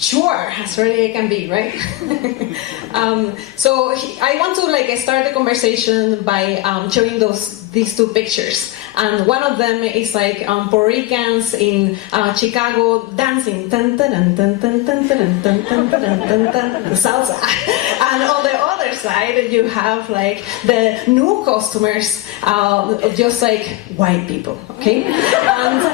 Sure, as early as I can be, right? So I want to start the conversation by showing these two pictures, and one of them is Puerto Ricans in Chicago dancing, dun, dun, dun, dun, dun, dun, dun, dun, dun, dun, dun, dun, salsa, and on the other side you have the new customers, just white people, okay? And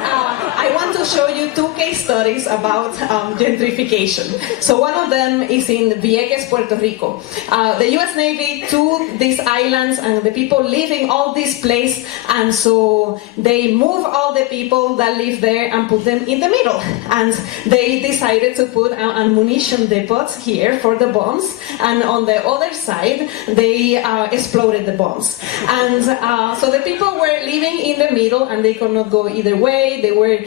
I want to show you two case studies about gentrification. So one of them is in Vieques, Puerto Rico. The U.S. Navy took these islands and the people live in all this place, and so they move all the people that live there and put them in the middle. And they decided to put ammunition depots here for the bombs, and on the other side they exploded the bombs. And so the people were living in the middle, and they could not go either way. They were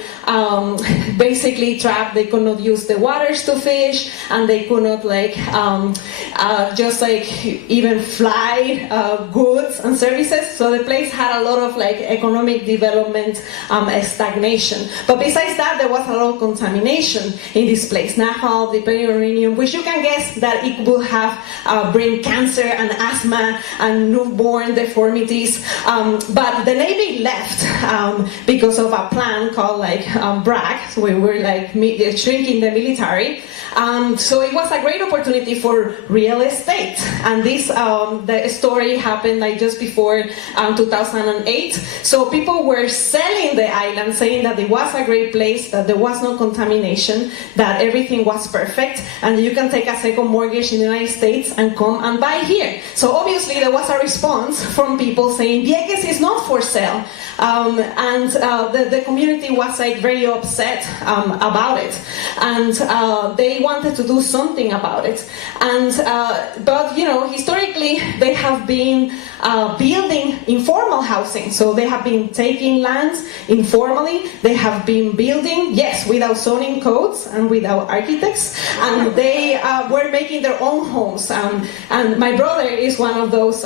basically trapped. They could not use the waters to fish, and they could not even fly goods and services. So the place had a lot of economic development stagnation. But besides that, there was a lot of contamination in this place. Naphtha, dipyronium, which you can guess that it will have bring cancer and asthma and newborn deformities. But the Navy left because of a plan called BRAC. So we were shrinking the military. So it was a great opportunity for real estate, and this the story happened just before 2008. So people were selling the island, saying that it was a great place, that there was no contamination, that everything was perfect, and you can take a second mortgage in the United States and come and buy here. So obviously there was a response from people saying Vieques is not for sale, and the community was very upset about it, and they wanted to do something about it. And but historically they have been building informal housing. So they have been taking lands informally. They have been building, yes, without zoning codes and without architects, and they were making their own homes. And my brother is one of those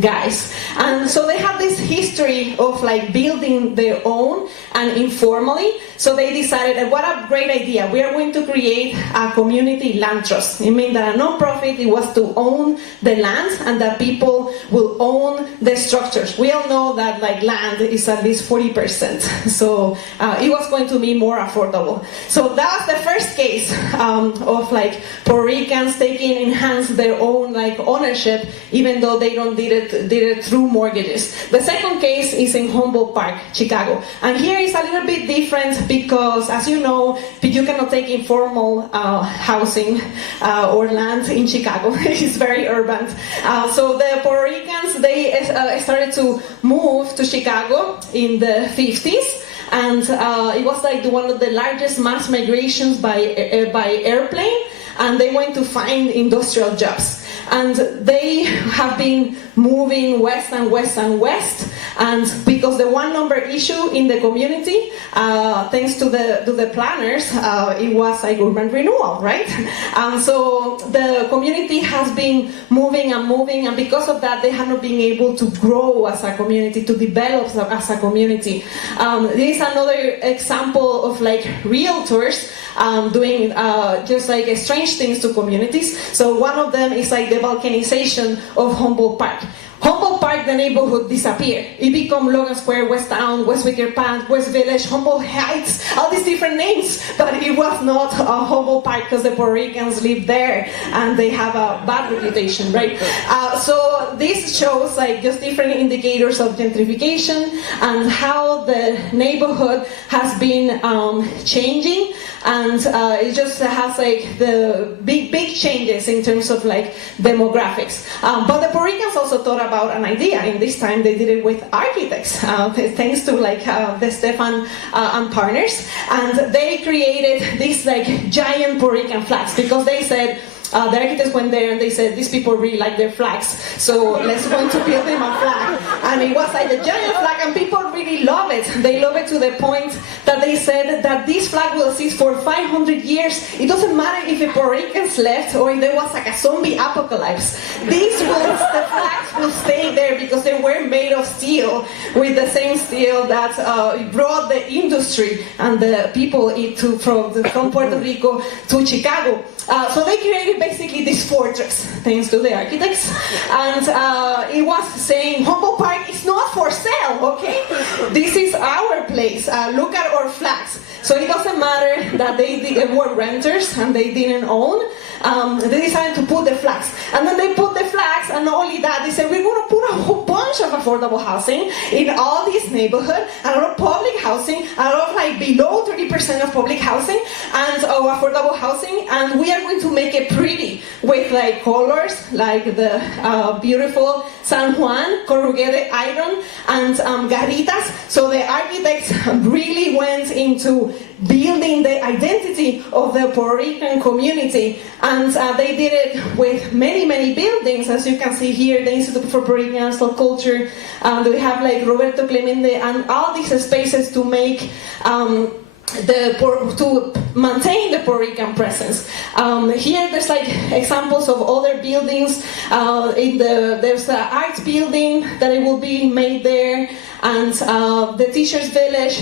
guys. And so they have this history of building their own and informally. So they decided, what a great idea. We are going to create a community land trust. It means that a non-profit, it was to own the land, and that people will own the structures. We all know that land is at least 40%. So it was going to be more affordable. So that was the first case of Puerto Ricans taking in hands their own ownership, even though they don't did it through mortgages. The second case is in Humboldt Park, Chicago. And here is a little bit different because, as you know, you cannot take informal housing or land in Chicago. It's very urban. So the Puerto Ricans, they started to move to Chicago in the 50s. And it was one of the largest mass migrations by airplane, and they went to find industrial jobs. And they have been moving west and west and west, and because the one number issue in the community, thanks to the planners, it was urban renewal, right? And so the community has been moving and moving, and because of that, they have not been able to grow as a community, to develop as a community. This is another example of realtors doing just strange things to communities. So one of them is the balkanization of Humboldt Park. Humboldt Park, the neighborhood, disappeared. It became Logan Square, West Town, West Wicker Park, West Village, Humboldt Heights, all these different names. But it was not Humboldt Park because the Puerto Ricans live there and they have a bad reputation, right? So this shows just different indicators of gentrification and how the neighborhood has been changing. And it just has the big changes in terms of demographics. But the Puerto Ricans also thought about an idea, and this time they did it with architects, thanks to the Stefan and partners, and they created these giant Puerto Rican flags because they said. The architects went there and they said, these people really like their flags, so let's go to build them a flag. And it was the giant flag flag, and people really love it. They love it to the point that they said that this flag will exist for 500 years. It doesn't matter if the Puerto Ricans left or if there was like a zombie apocalypse. These ones, the flags will stay there because they were made of steel, with the same steel that brought the industry and the people from Puerto Rico to Chicago. So they created basically this fortress, thanks to the architects, and it was saying Humboldt Park is not for sale, okay? This is our place, look at our flags. So it doesn't matter that they were renters and they didn't own, they decided to put the flags. And then they put the flags, and not only that, they said we're going to put a whole bunch of affordable housing in all these neighborhoods, a lot of public housing, a lot of like below 30% of public housing and affordable housing, and we are going to make it pretty with like colors like the beautiful San Juan, corrugated iron, and garritas. So the architects really went into building the identity of the Puerto Rican community, and they did it with many, many buildings, as you can see here, the Institute for Puerto Rican Arts and Culture, we have like Roberto Clemente, and all these spaces to make to maintain the Puerto Rican presence. Here there's like examples of other buildings. There's an arts building that it will be made there, and the Teachers Village,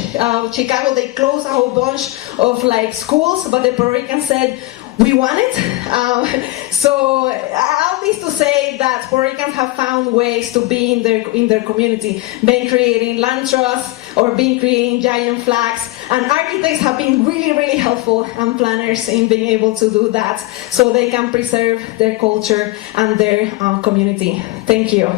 Chicago, they closed a whole bunch of like schools, but the Puerto Ricans said, we want it. So all this to say that Puerto Ricans have found ways to be in their community, being creating land trusts or being creating giant flags, and architects have been really, really helpful, and planners in being able to do that so they can preserve their culture and their community. Thank you.